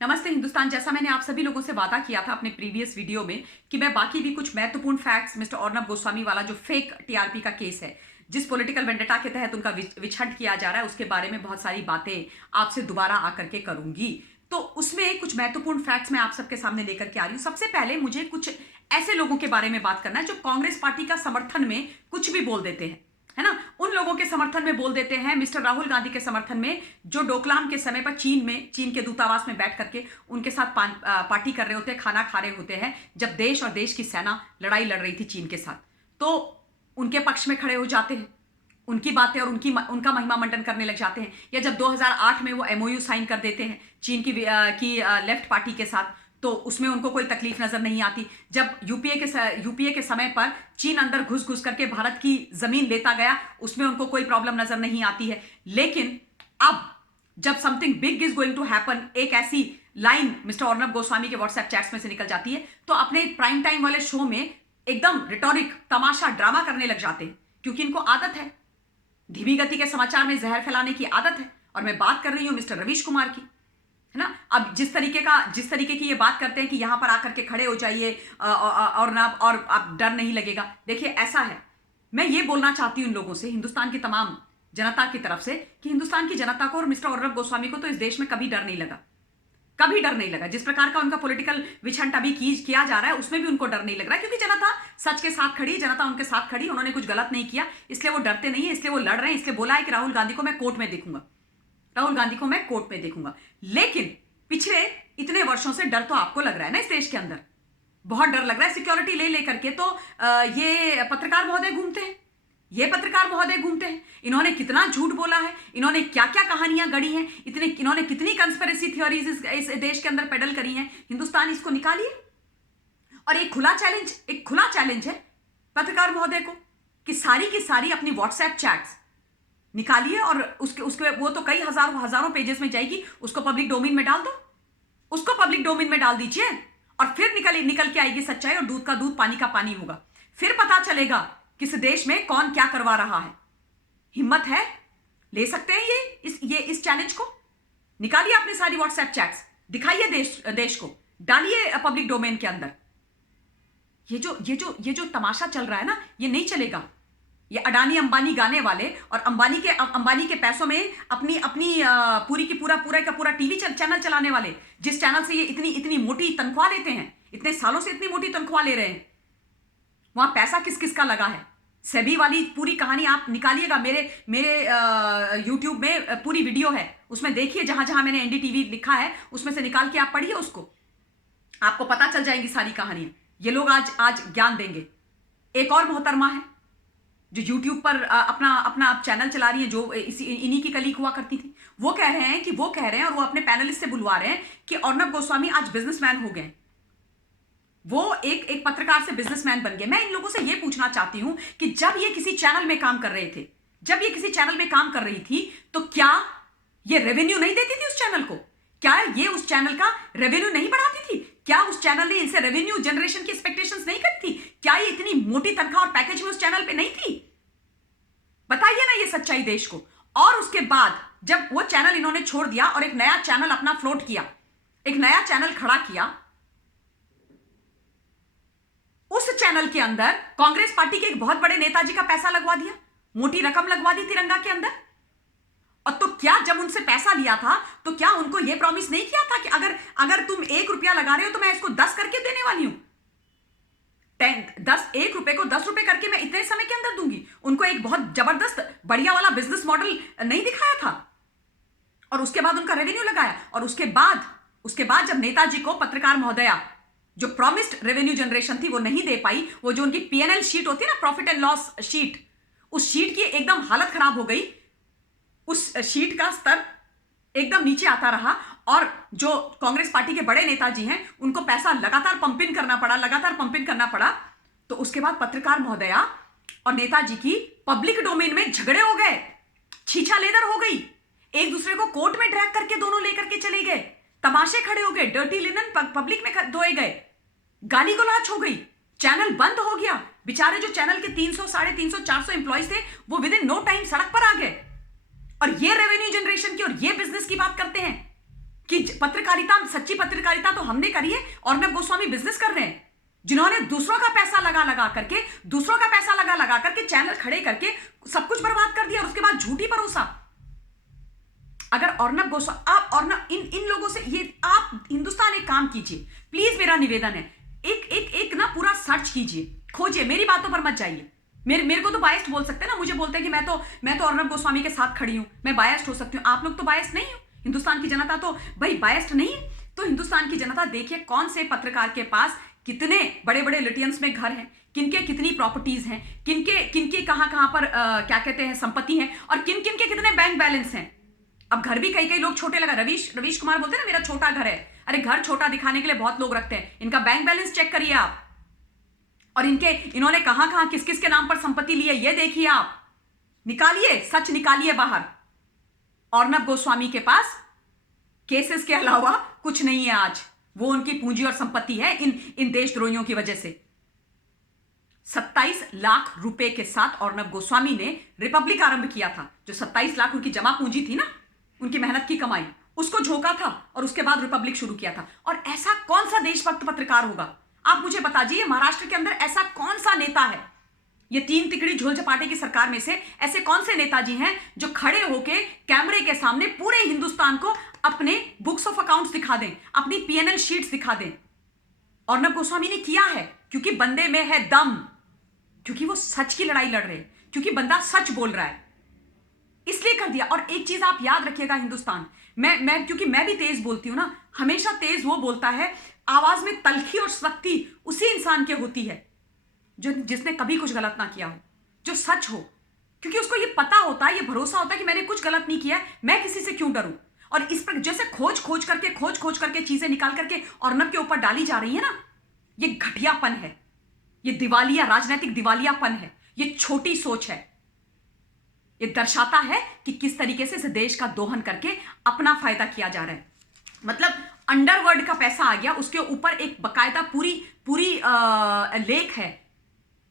नमस्ते हिंदुस्तान। जैसा मैंने आप सभी लोगों से वादा किया था अपने प्रीवियस वीडियो में कि मैं बाकी भी कुछ महत्वपूर्ण फैक्ट्स मिस्टर अर्नब गोस्वामी वाला जो फेक टीआरपी का केस है, जिस पॉलिटिकल वेंडेटा के तहत उनका विछट किया जा रहा है, उसके बारे में बहुत सारी बातें आपसे दोबारा आकर के करूंगी। तो उसमें कुछ महत्वपूर्ण फैक्ट्स मैं आप सबके सामने लेकर के आ रही हूं। सबसे पहले मुझे कुछ ऐसे लोगों के बारे में बात करना है जो कांग्रेस पार्टी का समर्थन में कुछ भी बोल देते हैं, है ना। उन लोगों के समर्थन में बोल देते हैं, मिस्टर राहुल गांधी के समर्थन में, जो डोकलाम के समय पर चीन के दूतावास में बैठ करके उनके साथ पार्टी कर रहे होते हैं, खाना खा रहे होते हैं, जब देश और देश की सेना लड़ाई लड़ रही थी चीन के साथ। तो उनके पक्ष में खड़े हो जाते हैं, उनकी बातें और उनका महिमा मंडन करने लग जाते हैं। या जब 2008 में वो एमओयू साइन कर देते हैं चीन की लेफ्ट पार्टी के साथ, तो उसमें उनको कोई तकलीफ नजर नहीं आती। जब यूपीए के समय पर चीन अंदर घुस घुस करके भारत की जमीन लेता गया, उसमें उनको कोई प्रॉब्लम नजर नहीं आती है। लेकिन अब जब something big is going to happen, एक ऐसी लाइन मिस्टर अर्नब गोस्वामी के व्हाट्सएप चैट्स में से निकल जाती है, तो अपने प्राइम टाइम वाले शो में एकदम रिटोरिक, तमाशा, ड्रामा करने लग जाते हैं, क्योंकि इनको आदत है, धीमी गति के समाचार में जहर फैलाने की आदत है। और मैं बात कर रही हूं मिस्टर रवीश कुमार की, है ना। अब जिस तरीके की ये बात करते हैं कि यहां पर आकर के खड़े हो जाइए और आप डर नहीं लगेगा। देखिए ऐसा है, मैं ये बोलना चाहती हूं इन लोगों से, हिंदुस्तान की तमाम जनता की तरफ से, कि हिंदुस्तान की जनता को और मिस्टर अर्नब गोस्वामी को तो इस देश में कभी डर नहीं लगा, कभी डर नहीं लगा। जिस प्रकार का उनका पॉलिटिकल विछंट अभी किया जा रहा है, उसमें भी उनको डर नहीं लग रहा है, क्योंकि जनता सच के साथ खड़ी, जनता उनके साथ खड़ी, उन्होंने कुछ गलत नहीं किया, इसलिए वो डरते नहीं है, इसलिए वो लड़ रहे हैं। इसलिए बोला है कि राहुल गांधी को मैं कोर्ट में देखूंगा, राहुल गांधी को मैं कोर्ट में देखूंगा। लेकिन पिछले इतने वर्षों से डर तो आपको लग रहा है ना, इस देश के अंदर बहुत डर लग रहा है। सिक्योरिटी ले लेकर के तो ये पत्रकार महोदय घूमते हैं, इन्होंने कितना झूठ बोला है, इन्होंने क्या क्या कहानियां गढ़ी हैं, इन्होंने कितनी कंस्पिरेसी थ्योरीज इस देश के अंदर पेडल करी हैं। हिंदुस्तान इसको निकालिए। और एक खुला चैलेंज है पत्रकार महोदय को कि सारी की सारी अपनी व्हाट्सएप चैट्स निकालिए और उसके वो तो कई हजारों पेजेस में जाएगी, उसको पब्लिक डोमेन में डाल दो, उसको पब्लिक डोमेन में डाल दीजिए, और फिर निकल के आएगी सच्चाई, और दूध का दूध, पानी का पानी होगा। फिर पता चलेगा किस देश में कौन क्या करवा रहा है। हिम्मत है, ले सकते हैं इस चैलेंज को। निकालिए अपनी सारी व्हाट्सएप चैट्स, दिखाइए देश को, डालिए पब्लिक डोमेन के अंदर। ये जो तमाशा चल रहा है ना, ये नहीं चलेगा। ये अडानी अंबानी गाने वाले और अंबानी के पैसों में अपनी पूरा टीवी चैनल चलाने वाले, जिस चैनल से ये इतनी मोटी तनख्वाह लेते हैं, इतने सालों से इतनी मोटी तनख्वाह ले रहे हैं, वहां पैसा किस किस का लगा है, सेबी वाली पूरी कहानी आप निकालिएगा। मेरे यूट्यूब में पूरी वीडियो है, उसमें देखिए, जहां जहां मैंने एनडीटीवी लिखा है उसमें से निकाल के आप पढ़िए उसको, आपको पता चल जाएंगी सारी कहानियां। ये लोग आज ज्ञान देंगे। एक और मोहतरमा है जो यूट्यूब पर अपना चैनल चला रही है, जो इन्हीं की कलीग हुआ करती थी। वो कह रहे हैं और वो अपने पैनलिस्ट से बुलवा रहे हैं कि अर्नब गोस्वामी आज बिजनेसमैन हो गए, वो एक पत्रकार से बिजनेसमैन बन गए। मैं इन लोगों से ये पूछना चाहती हूं कि जब ये किसी चैनल में काम कर रही थी, तो क्या ये रेवेन्यू नहीं देती थी उस चैनल को? क्या ये उस चैनल का रेवेन्यू नहीं बढ़ाती थी? क्या उस चैनल ने इनसे रेवेन्यू जनरेशन की एक्सपेक्टेशंस नहीं करती? क्या ये इतनी मोटी तनख्वाह और पैकेज में उस चैनल पे नहीं थी? बताइए ना ये सच्चाई देश को। और उसके बाद जब वो चैनल इन्होंने छोड़ दिया और एक नया चैनल अपना फ्लोट किया, एक नया चैनल खड़ा किया, उस चैनल के अंदर कांग्रेस पार्टी के एक बहुत बड़े नेताजी का पैसा लगवा दिया, मोटी रकम लगवा दी तिरंगा के अंदर। और तो क्या जब उनसे पैसा लिया था, तो क्या उनको यह प्रॉमिस नहीं किया था कि अगर तुम 1 रुपया लगा रहे हो तो मैं इसको 10 करके देने वाली हूं, 1 रुपए को 10 रुपए करके मैं इतने समय के अंदर दूंगी। उनको एक बहुत जबरदस्त बढ़िया वाला बिजनेस मॉडल नहीं दिखाया था, और उसके बाद उनका रेवेन्यू लगाया। और उसके बाद जब नेताजी को पत्रकार महोदया जो प्रॉमिस्ड रेवेन्यू जनरेशन थी वो नहीं दे पाई, वो जो उनकी पीएनएल शीट होती है ना, प्रॉफिट एंड लॉस शीट, उस शीट की एकदम हालत खराब हो गई, उस शीट का स्तर एकदम नीचे आता रहा, और जो कांग्रेस पार्टी के बड़े नेताजी हैं उनको पैसा लगातार पंप इन करना पड़ा। तो उसके बाद पत्रकार महोदया और नेताजी की पब्लिक डोमेन में झगड़े हो गए, छीछा लेदर हो गई, एक दूसरे को कोर्ट में ड्रैग करके दोनों लेकर के चले गए, तमाशे खड़े हो गए, डर्टी लिनन पब्लिक में धोए गए, गाली गलौच हो गई, चैनल बंद हो गया। बेचारे जो चैनल के 300, 350, 400 एम्प्लॉइज थे, वो विद इन नो टाइम सड़क पर आ गए, और ये रेवेन्यू जनरेशन की और ये बिजनेस की बात करते हैं। कि पत्रकारिता, सच्ची पत्रकारिता तो हमने करी है, अर्नब गोस्वामी बिजनेस कर रहे हैं, जिन्होंने दूसरों का पैसा लगा लगा करके चैनल खड़े करके सब कुछ बर्बाद कर दिया और उसके बाद झूठी भरोसा। अगर अर्नब गोस्वामी, आप अर्नब इन लोगों से, ये आप हिंदुस्तान एक काम कीजिए प्लीज, मेरा निवेदन है, एक ना पूरा सर्च कीजिए, खोजिए, मेरी बातों पर मत जाइए। मेरे को तो बायस्ड बोल सकते हैं ना, मुझे बोलते हैं कि मैं तो अर्नब गोस्वामी के साथ खड़ी हूं, मैं बायस्ड हो सकती हूं। आप लोग तो बायस्ड नहीं हो, हिंदुस्तान की जनता तो भाई बायस्ड नहीं है। तो हिंदुस्तान की जनता देखिए कौन से पत्रकार के पास कितने बड़े बड़े लिटियंस में घर हैं, किनके कितनी प्रॉपर्टीज हैं, किनके कहां पर क्या कहते हैं संपत्ति है, और किन के कितने बैंक बैलेंस हैं। अब घर भी कई लोग छोटे लगा, रवीश कुमार बोलते हैं ना मेरा छोटा घर है, अरे घर छोटा दिखाने के लिए बहुत लोग रखते हैं, इनका बैंक बैलेंस चेक करिए आप, और इन्होंने कहां किस किस के नाम पर संपत्ति ली है ये देखिए आप, निकालिए, सच निकालिए बाहर। अर्नब गोस्वामी के पास केसेस के अलावा कुछ नहीं है आज, वो उनकी पूंजी और संपत्ति है इन देशद्रोहियों की वजह से। 27 लाख रुपए के साथ अर्नब गोस्वामी ने रिपब्लिक आरंभ किया था, जो 27 लाख उनकी जमा पूंजी थी ना, उनकी मेहनत की कमाई, उसको झोंका था और उसके बाद रिपब्लिक शुरू किया था। और ऐसा कौन सा देशभक्त पत्रकार होगा, आप मुझे बता दीजिए, महाराष्ट्र के अंदर ऐसा कौन सा नेता है, ये तीन तिकड़ी झोल चपाटे की सरकार में से ऐसे कौन से नेताजी हैं जो खड़े होके कैमरे के सामने पूरे हिंदुस्तान को अपने बुक्स ऑफ अकाउंट्स दिखा दें, अपनी पीएनएल शीट्स दिखा दें। अर्नब गोस्वामी ने किया है क्योंकि बंदे में है दम, क्योंकि वो सच की लड़ाई लड़ रहे हैं, क्योंकि बंदा सच बोल रहा है, इसलिए कर दिया। और एक चीज आप याद रखिएगा, हिंदुस्तान, मैं क्योंकि मैं भी तेज बोलती हूं ना, हमेशा तेज वो बोलता है, आवाज में तलखी और सख्ती उसी इंसान के होती है जिसने कभी कुछ गलत ना किया हो, जो सच हो, क्योंकि उसको ये पता होता है, ये भरोसा होता है कि मैंने कुछ गलत नहीं किया, मैं किसी से क्यों डरूं। और इस पर जैसे खोज खोज करके चीजें निकाल करके अर्नब के ऊपर डाली जा रही है ना, ये घटियापन है, ये दिवालिया, राजनीतिक दिवालियापन है, ये छोटी सोच है। ये दर्शाता है कि किस तरीके से इस देश का दोहन करके अपना फायदा किया जा रहा है। मतलब अंडरवर्ल्ड का पैसा आ गया, उसके ऊपर एक बकायदा पूरी लेख है,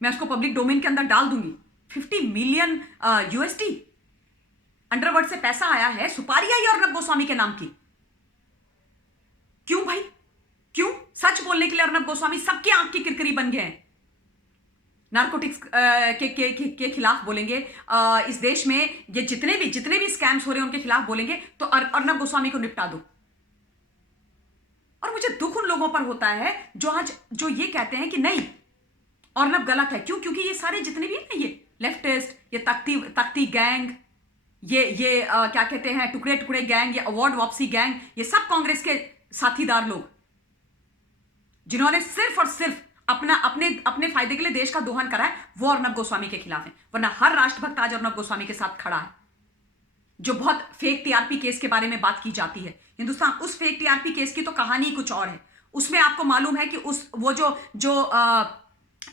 मैं उसको पब्लिक डोमेन के अंदर डाल दूंगी। 50 मिलियन यूएसडी अंडरवर्ल्ड से पैसा आया है, सुपारी आई अर्नब गोस्वामी के नाम की। क्यों भाई, क्यों? सच बोलने के लिए अर्नब गोस्वामी सबकी आंख की किरकिरी बन गए हैं। नार्कोटिक्स के खिलाफ बोलेंगे, इस देश में ये जितने भी स्कैम्स हो रहे हैं उनके खिलाफ बोलेंगे, तो अर्नब गोस्वामी को निपटा दो। और मुझे दुख उन लोगों पर होता है जो ये कहते हैं कि नहीं अर्नब गलत है। क्यों? क्योंकि ये सारे जितने भी हैं ना, ये लेफ्टिस्ट, ये तख्ती गैंग, ये क्या कहते हैं, टुकड़े गैंग, ये अवार्ड वापसी गैंग, ये सब कांग्रेस के साथीदार लोग, जिन्होंने सिर्फ और सिर्फ अपने फायदे के लिए देश का दोहन करा है, वो अर्नब गोस्वामी के खिलाफ है। वरना हर राष्ट्रभक्त आज अर्नब गोस्वामी के साथ खड़ा है। जो बहुत फेक टीआरपी केस के बारे में बात की जाती है, हिंदुस्तान उस फेक टीआरपी केस की तो कहानी कुछ और है। उसमें आपको मालूम है कि वो जो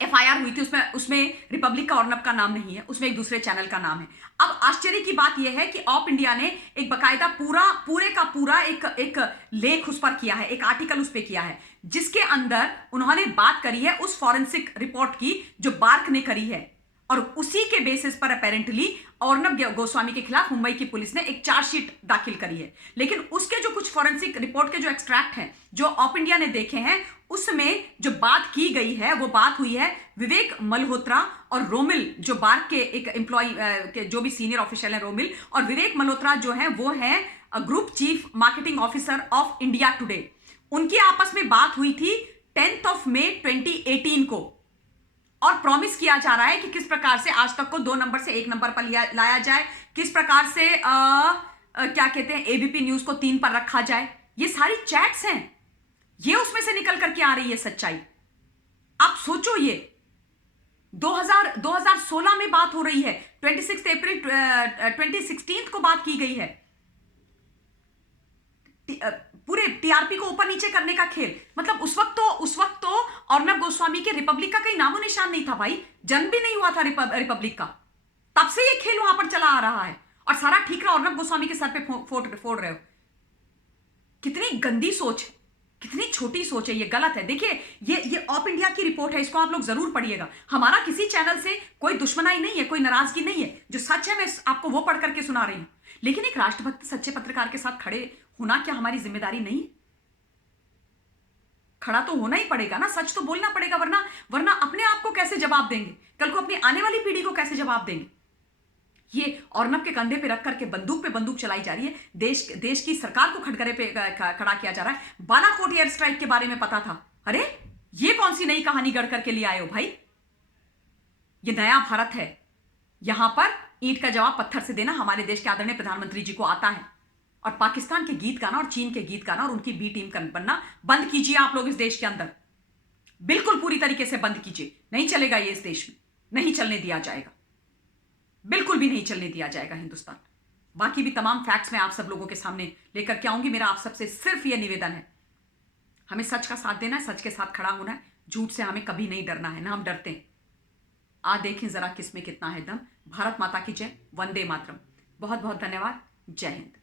एफआईआर हुई थी, उसमें रिपब्लिक का अर्नब का नाम नहीं है, उसमें एक दूसरे चैनल का नाम है। अब आश्चर्य की बात यह है कि ऑप इंडिया ने एक बकायदा पूरे का पूरा एक लेख उस पर किया है, एक आर्टिकल उस पर किया है, जिसके अंदर उन्होंने बात करी है उस फॉरेंसिक रिपोर्ट की जो बार्क ने करी है, और उसी के बेसिस पर अपेरेंटली अर्नब गोस्वामी के खिलाफ मुंबई की पुलिस ने एक चार्जशीट दाखिल करी है। लेकिन उसके जो कुछ फॉरेंसिक रिपोर्ट के जो एक्सट्रैक्ट हैं, जो ऑप इंडिया ने देखे हैं, उसमें जो बात की गई है वो बात हुई है विवेक मल्होत्रा और रोमिल, जो बार्क के एक एम्प्लॉय के जो भी सीनियर ऑफिशियल है, रोमिल और विवेक मल्होत्रा जो है वो है group chief marketing officer of India today. उनकी आपस में बात हुई थी 10 मई 2018 को, और प्रॉमिस किया जा रहा है कि किस प्रकार से आज तक को 2 नंबर से 1 नंबर पर लाया जाए, किस प्रकार से क्या कहते हैं एबीपी न्यूज को 3 पर रखा जाए। ये सारी चैट्स हैं, ये उसमें से निकल करके आ रही है सच्चाई। आप सोचो, ये 2016 में बात हो रही है, 26 अप्रैल 2016 को बात की गई है। पूरे टीआरपी को ऊपर नीचे करने का खेल। मतलब उस वक्त तो अर्नब गोस्वामी के रिपब्लिक का कहीं नामो निशान नहीं था भाई, जन्म भी नहीं हुआ था रिपब्लिक का, तब से ये खेल वहां पर चला आ रहा है, और सारा ठीकरा अर्नब गोस्वामी के सर पे फोड़ रहे हो। कितनी गंदी सोच, कितनी छोटी सोच है, ये गलत है। देखिए, ये ऑप इंडिया की रिपोर्ट है, इसको आप लोग जरूर पढ़िएगा। हमारा किसी चैनल से कोई दुश्मनाई नहीं है, कोई नाराजगी नहीं है, जो सच है मैं आपको वो पढ़ करके सुना रही हूं। लेकिन एक राष्ट्रभक्त सच्चे पत्रकार के साथ खड़े होना क्या हमारी जिम्मेदारी नहीं है? खड़ा तो होना ही पड़ेगा ना, सच तो बोलना पड़ेगा, वरना वरना अपने आप को कैसे जवाब देंगे? कल को अपनी आने वाली पीढ़ी को कैसे जवाब देंगे? ये अर्नब के कंधे पे रख करके बंदूक पे बंदूक चलाई जा रही है। देश की सरकार को खटखरे पे खड़ा किया जा रहा है। बालाकोट एयर स्ट्राइक के बारे में पता था। अरे ये कौन सी नई कहानी गढ़ करके ले आए हो भाई? ये नया भारत है। यहां पर ईंट का जवाब पत्थर से देना हमारे देश के आदरणीय प्रधानमंत्री जी को आता है। और पाकिस्तान के गीत गाना और चीन के गीत गाना और उनकी बी टीम का बनना बंद कीजिए आप लोग इस देश के अंदर। बिल्कुल पूरी तरीके से बंद कीजिए। नहीं चलेगा ये इस देश में, नहीं चलने दिया जाएगा, बिल्कुल भी नहीं चलने दिया जाएगा हिंदुस्तान। बाकी भी तमाम फैक्ट्स मैं आप सब लोगों के सामने लेकर के आऊंगी। मेरा आप सबसे सिर्फ यह निवेदन है, हमें सच का साथ देना है, सच के साथ खड़ा होना है। झूठ से हमें कभी नहीं डरना है, ना हम डरते हैं। आ देखें जरा किसमें कितना है दम। भारत माता की जय, वंदे मातरम। बहुत बहुत धन्यवाद। जय हिंद।